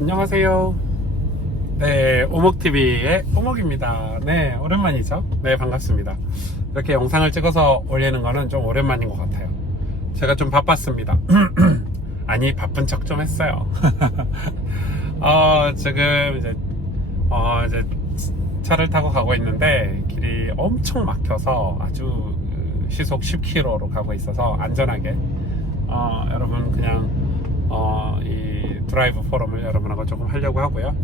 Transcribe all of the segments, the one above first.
안녕하세요. 네, 오목TV의 오목입니다. 네, 오랜만이죠? 네, 반갑습니다. 이렇게 영상을 찍어서 올리는 거는 좀 오랜만인 것 같아요. 제가 좀 바빴습니다. 아니, 바쁜 척 좀 했어요. 지금 이제 차를 타고 가고 있는데 길이 엄청 막혀서 아주 시속 10km로 가고 있어서 안전하게 여러분 그냥 이 드라이브 포럼을 여러분하고 조금 하려고 하고요.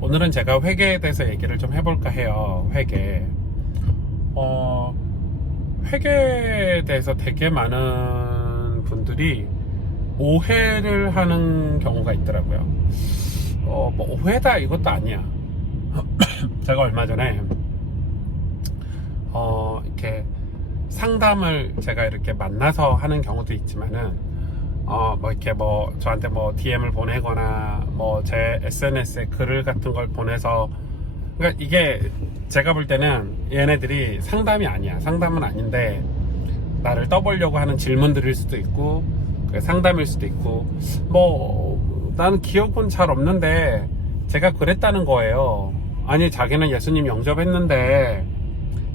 오늘은 제가 회계에 대해서 얘기를 좀 해볼까 해요. 회계에 대해서 되게 많은 분들이 오해를 하는 경우가 있더라고요. 뭐 오해다 이것도 아니야. 제가 얼마 전에 이렇게 상담을 제가 이렇게 만나서 하는 경우도 있지만은 뭐 이렇게 뭐 저한테 뭐 DM을 보내거나 뭐 제 SNS에 글을 같은 걸 보내서, 그러니까 이게 제가 볼 때는 얘네들이 상담이 아니야. 상담은 아닌데 나를 떠보려고 하는 질문들일 수도 있고 상담일 수도 있고, 뭐 나는 기억은 잘 없는데 제가 그랬다는 거예요. 아니, 자기는 예수님 영접했는데,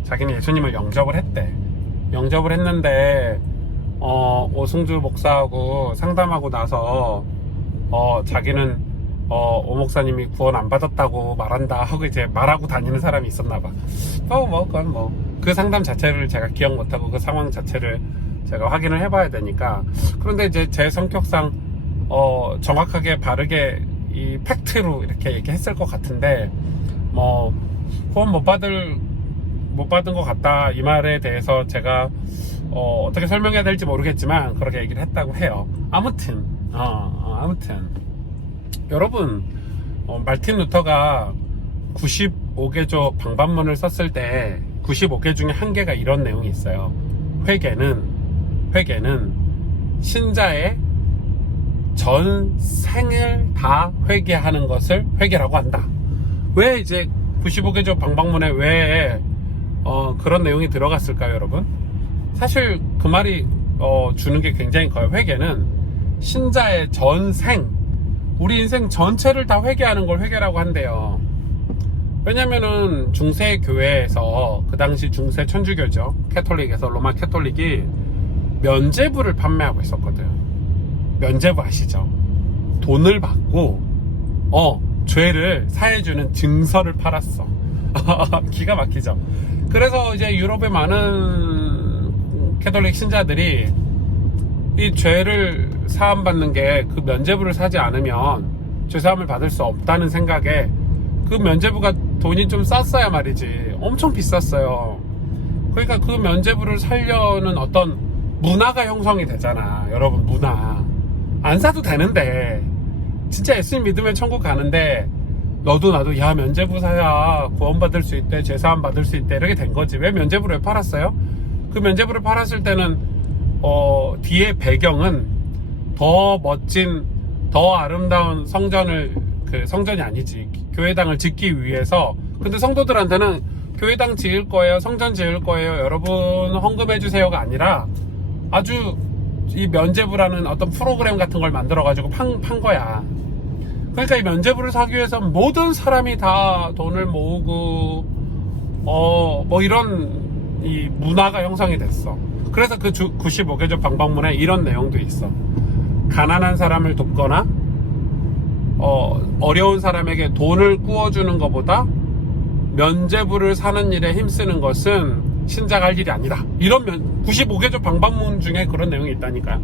자기는 예수님을 영접을 했는데 오승주 목사하고 상담하고 나서 자기는 오 목사님이 구원 안 받았다고 말한다 하고 이제 말하고 다니는 사람이 있었나봐. 그건 그 상담 자체를 제가 기억 못하고 그 상황 자체를 제가 확인을 해봐야 되니까. 그런데 이제 제 성격상 정확하게 바르게 이 팩트로 이렇게 얘기했을 것 같은데, 뭐 구원 못 받은 것 같다 이 말에 대해서 제가 어떻게 설명해야 될지 모르겠지만 그렇게 얘기를 했다고 해요. 아무튼 여러분, 말틴 루터가 95개조 방반문을 썼을 때 95개 중에 한 개가 이런 내용이 있어요. 회개는 신자의 전생을 다 회개하는 것을 회개라고 한다. 왜 이제 95개조 방반문에 왜 그런 내용이 들어갔을까요, 여러분? 사실 그 말이 주는 게 굉장히 커요. 회개는 신자의 전생, 우리 인생 전체를 다 회개하는 걸 회개라고 한대요. 왜냐면은 중세 교회에서, 그 당시 중세 천주교죠, 캐톨릭에서, 로마 캐톨릭이 면죄부를 판매하고 있었거든. 면죄부 아시죠? 돈을 받고 죄를 사해주는 증서를 팔았어. 기가 막히죠. 그래서 이제 유럽의 많은 캐톨릭 신자들이 이 죄를 사함받는 게 그 면죄부를 사지 않으면 죄사함을 받을 수 없다는 생각에, 그 면죄부가 돈이 좀 쌌어야 말이지, 엄청 비쌌어요. 그러니까 그 면죄부를 사려는 어떤 문화가 형성이 되잖아, 여러분. 문화 안 사도 되는데, 진짜 예수님 믿으면 천국 가는데 너도 나도 야, 면죄부 사야 구원받을 수 있대, 죄사함 받을 수 있대, 이렇게 된 거지. 왜 면죄부를 팔았어요? 그 면죄부를 팔았을 때는 뒤에 배경은 더 멋진, 더 아름다운 성전을, 성전이 아니지, 교회당을 짓기 위해서. 근데 성도들한테는 교회당 지을 거예요, 성전 지을 거예요, 여러분 헌금해 주세요가 아니라 아주 이 면죄부라는 어떤 프로그램 같은 걸 만들어 가지고 판 거야. 그러니까 이 면죄부를 사기 위해서 모든 사람이 다 돈을 모으고 뭐 이런 이 문화가 형성이 됐어. 그래서 그 95개조 방방문에 이런 내용도 있어. 가난한 사람을 돕거나 어려운 사람에게 돈을 꾸어주는 것보다 면죄부를 사는 일에 힘쓰는 것은 신자가 할 일이 아니다. 이런 95개조 방방문 중에 그런 내용이 있다니까요.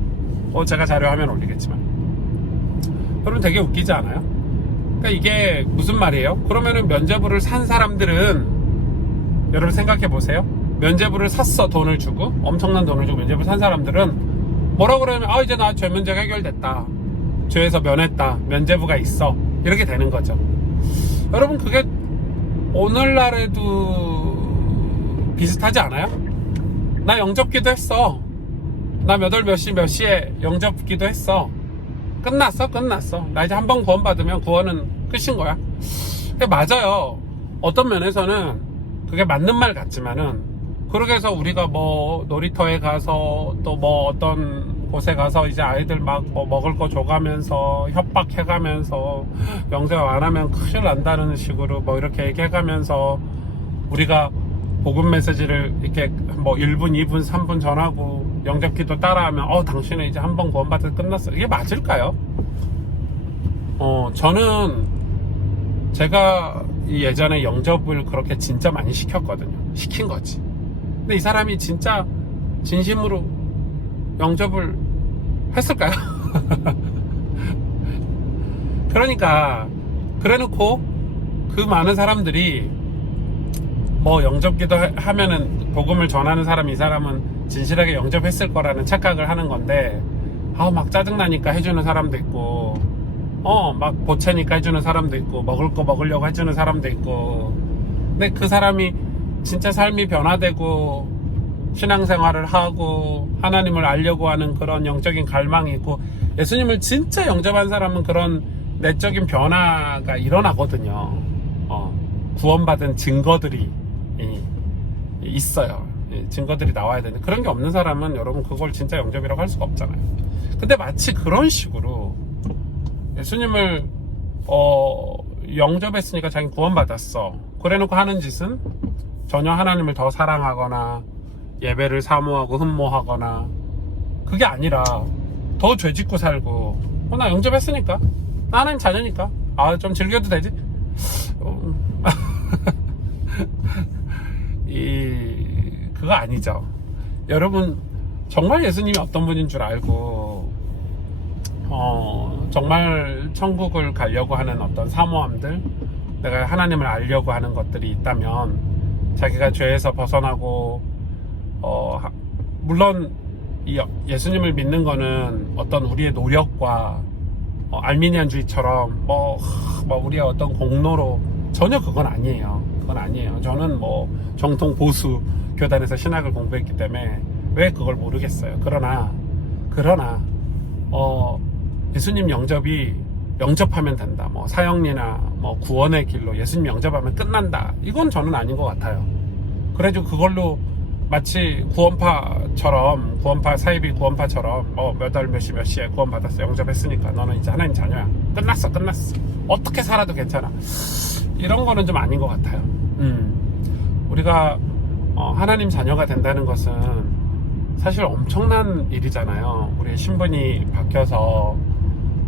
제가 자료화면 올리겠지만. 여러분, 되게 웃기지 않아요? 그러니까 이게 무슨 말이에요? 그러면은 면죄부를 산 사람들은, 여러분 생각해 보세요. 면죄부를 샀어, 돈을 주고, 엄청난 돈을 주고 면죄부를 산 사람들은 뭐라 그러면, 이제 나 죄 문제가 해결됐다, 죄에서 면했다, 면죄부가 있어, 이렇게 되는 거죠. 여러분, 그게 오늘날에도 비슷하지 않아요? 나 영접기도 했어. 나 몇 시에 영접기도 했어. 끝났어. 나 이제 한 번 구원 받으면 구원은 끝인 거야. 근데 맞아요. 어떤 면에서는 그게 맞는 말 같지만은, 그렇게 해서 우리가 뭐 놀이터에 가서 또 뭐 어떤 곳에 가서 이제 아이들 막 뭐 먹을 거 줘가면서 협박해가면서 영접 안 하면 큰일 난다는 식으로 뭐 이렇게 얘기해가면서 우리가 복음 메시지를 이렇게 뭐 1분, 2분, 3분 전하고 영접기도 따라하면 당신은 이제 한 번 구원받아서 끝났어. 이게 맞을까요? 저는 제가 예전에 영접을 그렇게 진짜 많이 시켰거든요. 시킨 거지. 근데 이 사람이 진짜 진심으로 영접을 했을까요? 그러니까 그래놓고 그 많은 사람들이 뭐 영접기도 하면은 복음을 전하는 사람, 이 사람은 진실하게 영접했을 거라는 착각을 하는 건데, 막 짜증나니까 해주는 사람도 있고, 막 보채니까 해주는 사람도 있고, 먹을 거 먹으려고 해주는 사람도 있고. 근데 그 사람이 진짜 삶이 변화되고 신앙생활을 하고 하나님을 알려고 하는 그런 영적인 갈망이 있고, 예수님을 진짜 영접한 사람은 그런 내적인 변화가 일어나거든요. 구원받은 증거들이 있어요. 증거들이 나와야 되는데, 그런 게 없는 사람은 여러분 그걸 진짜 영접이라고 할 수가 없잖아요. 근데 마치 그런 식으로 예수님을 영접했으니까 자기 구원받았어, 그래놓고 하는 짓은 전혀 하나님을 더 사랑하거나 예배를 사모하고 흠모하거나, 그게 아니라 더 죄짓고 살고, 나 영접했으니까, 나 하나님 자녀니까 좀 즐겨도 되지. 그거 아니죠. 여러분, 정말 예수님이 어떤 분인 줄 알고 정말 천국을 가려고 하는 어떤 사모함들, 내가 하나님을 알려고 하는 것들이 있다면, 자기가 죄에서 벗어나고 물론 이 예수님을 믿는 거는 어떤 우리의 노력과 알미니안주의처럼 뭐 우리의 어떤 공로로, 전혀 그건 아니에요. 그건 아니에요. 저는 뭐 정통 보수 교단에서 신학을 공부했기 때문에 왜 그걸 모르겠어요. 그러나 예수님 영접하면 된다, 뭐 사형리나 뭐 구원의 길로 예수님 영접하면 끝난다, 이건 저는 아닌 것 같아요. 그래가지고 그걸로 마치 구원파 사이비 구원파처럼 몇 월 몇 시에 구원받았어, 영접했으니까 너는 이제 하나님 자녀야, 끝났어, 어떻게 살아도 괜찮아, 이런 거는 좀 아닌 것 같아요. 우리가 하나님 자녀가 된다는 것은 사실 엄청난 일이잖아요. 우리의 신분이 바뀌어서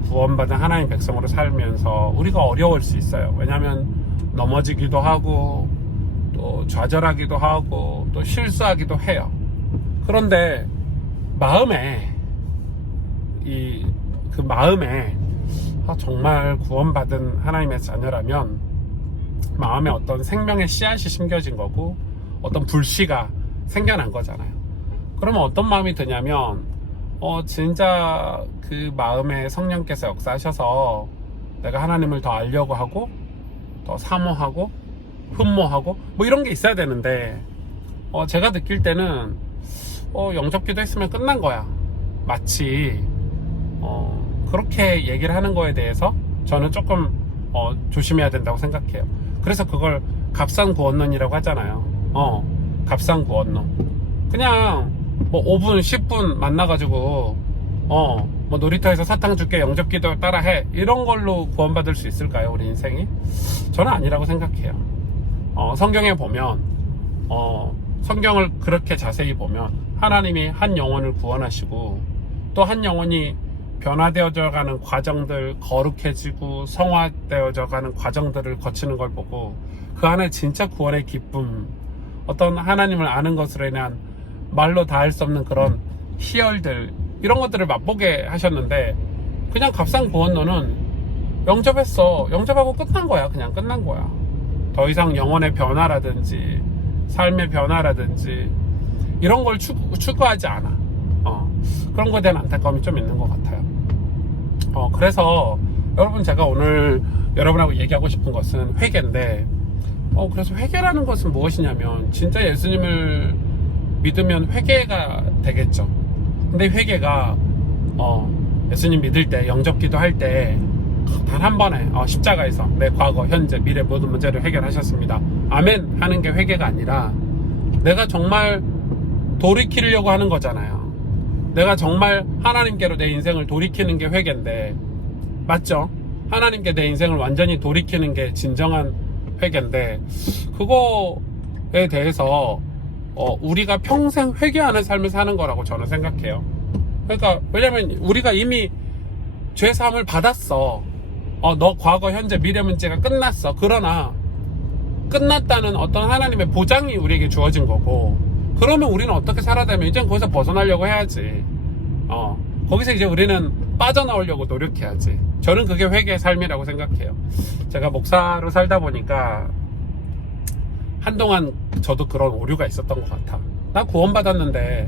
구원받은 하나님 백성으로 살면서 우리가 어려울 수 있어요. 왜냐하면 넘어지기도 하고 또 좌절하기도 하고 또 실수하기도 해요. 그런데 마음에 정말 구원받은 하나님의 자녀라면 마음에 어떤 생명의 씨앗이 심겨진 거고 어떤 불씨가 생겨난 거잖아요. 그러면 어떤 마음이 드냐면 진짜 그 마음에 성령께서 역사하셔서 내가 하나님을 더 알려고 하고 더 사모하고 흠모하고 뭐 이런 게 있어야 되는데, 제가 느낄 때는 영접기도 했으면 끝난 거야, 마치 그렇게 얘기를 하는 거에 대해서 저는 조금 조심해야 된다고 생각해요. 그래서 그걸 값상구원론이라고 하잖아요. 값상구원론. 그냥 뭐 5분 10분 만나가지고 뭐 놀이터에서 사탕 줄게, 영접기도 따라해, 이런 걸로 구원받을 수 있을까요, 우리 인생이? 저는 아니라고 생각해요. 성경에 보면 성경을 그렇게 자세히 보면 하나님이 한 영혼을 구원하시고 또 한 영혼이 변화되어져 가는 과정들, 거룩해지고 성화되어져 가는 과정들을 거치는 걸 보고 그 안에 진짜 구원의 기쁨, 어떤 하나님을 아는 것으로 인한 말로 다 할 수 없는 그런 희열들, 이런 것들을 맛보게 하셨는데, 그냥 값상구원론은 영접했어, 영접하고 끝난 거야. 그냥 끝난 거야. 더 이상 영혼의 변화라든지 삶의 변화라든지 이런 걸 추구하지 않아. 그런 거에 대한 안타까움이 좀 있는 것 같아요. 그래서 여러분, 제가 오늘 여러분하고 얘기하고 싶은 것은 회개인데, 그래서 회개라는 것은 무엇이냐면, 진짜 예수님을 믿으면 회개가 되겠죠. 근데 회개가 예수님 믿을 때, 영접기도 할 때 단 한 번에 십자가에서 내 과거, 현재, 미래 모든 문제를 해결하셨습니다, 아멘 하는 게 회개가 아니라 내가 정말 돌이키려고 하는 거잖아요. 내가 정말 하나님께로 내 인생을 돌이키는 게 회개인데, 맞죠? 하나님께 내 인생을 완전히 돌이키는 게 진정한 회개인데, 그거에 대해서 우리가 평생 회개하는 삶을 사는 거라고 저는 생각해요. 그러니까 왜냐면 우리가 이미 죄사함을 받았어. 너 과거, 현재, 미래 문제가 끝났어. 그러나 끝났다는 어떤 하나님의 보장이 우리에게 주어진 거고, 그러면 우리는 어떻게 살아야 되면 이제 거기서 벗어나려고 해야지. 거기서 이제 우리는 빠져나오려고 노력해야지. 저는 그게 회개의 삶이라고 생각해요. 제가 목사로 살다 보니까 한동안 저도 그런 오류가 있었던 것 같아. 나 구원받았는데,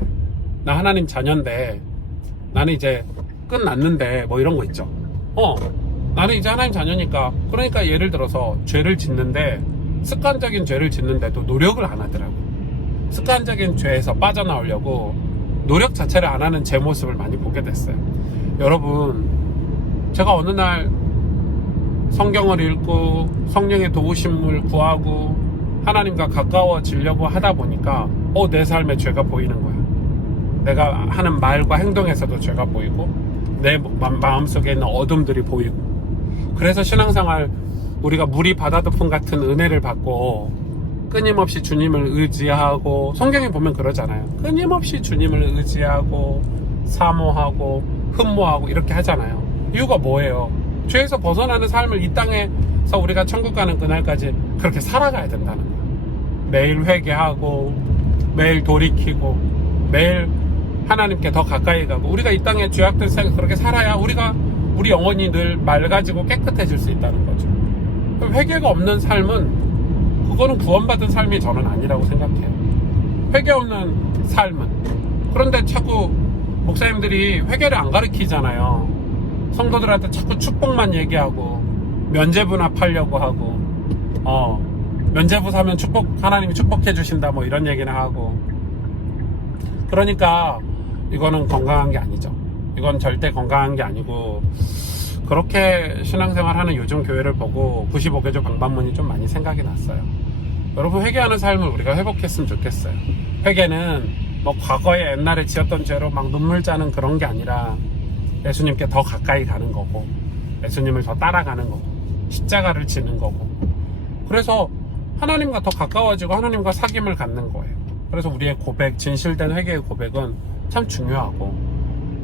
나 하나님 자녀인데, 나는 이제 끝났는데, 뭐 이런 거 있죠. 나는 이제 하나님 자녀니까, 그러니까 예를 들어서 죄를 짓는데, 습관적인 죄를 짓는데도 노력을 안 하더라고. 습관적인 죄에서 빠져나오려고 노력 자체를 안 하는 제 모습을 많이 보게 됐어요. 여러분, 제가 어느 날 성경을 읽고 성령의 도우심을 구하고 하나님과 가까워지려고 하다 보니까 내 삶에 죄가 보이는 거야. 내가 하는 말과 행동에서도 죄가 보이고 내 마음속에 있는 어둠들이 보이고, 그래서 신앙생활 우리가 물이 바다도풍 같은 은혜를 받고 끊임없이 주님을 의지하고, 성경에 보면 그러잖아요. 끊임없이 주님을 의지하고 사모하고 흠모하고 이렇게 하잖아요. 이유가 뭐예요? 죄에서 벗어나는 삶을 이 땅에서 우리가 천국 가는 그날까지 그렇게 살아가야 된다는 거예요. 매일 회개하고 매일 돌이키고 매일 하나님께 더 가까이 가고, 우리가 이 땅에 죄악된 삶을 그렇게 살아야 우리 영혼이 늘 맑아지고 깨끗해질 수 있다는 거죠. 회개가 없는 삶은, 그거는 구원받은 삶이 저는 아니라고 생각해요. 회개 없는 삶은. 그런데 자꾸 목사님들이 회개를 안 가르치잖아요. 성도들한테 자꾸 축복만 얘기하고 면죄부납하려고 하고, 면죄부 사면 하나님이 축복해 주신다 뭐 이런 얘기나 하고. 그러니까 이거는 건강한 게 아니죠. 이건 절대 건강한 게 아니고, 그렇게 신앙생활 하는 요즘 교회를 보고 95개조 방방문이 좀 많이 생각이 났어요. 여러분, 회개하는 삶을 우리가 회복했으면 좋겠어요. 회개는 뭐 과거에 옛날에 지었던 죄로 막 눈물 짜는 그런 게 아니라 예수님께 더 가까이 가는 거고, 예수님을 더 따라가는 거고, 십자가를 지는 거고, 그래서 하나님과 더 가까워지고 하나님과 사귐을 갖는 거예요. 그래서 우리의 고백, 진실된 회개의 고백은 참 중요하고,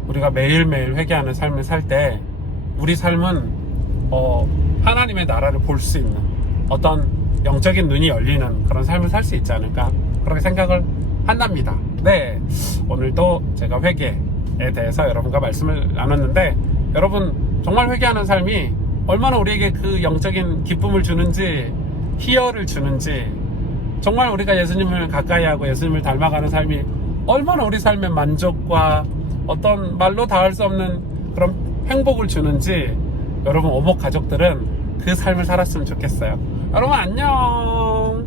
우리가 매일매일 회개하는 삶을 살 때 우리 삶은 하나님의 나라를 볼 수 있는 어떤 영적인 눈이 열리는 그런 삶을 살 수 있지 않을까, 그렇게 생각을 한답니다. 네, 오늘도 제가 회개에 대해서 여러분과 말씀을 나눴는데, 여러분 정말 회개하는 삶이 얼마나 우리에게 그 영적인 기쁨을 주는지, 희열을 주는지, 정말 우리가 예수님을 가까이 하고 예수님을 닮아가는 삶이 얼마나 우리 삶의 만족과 어떤 말로 다 할 수 없는 그런 행복을 주는지, 여러분 오목 가족들은 그 삶을 살았으면 좋겠어요. 여러분 안녕.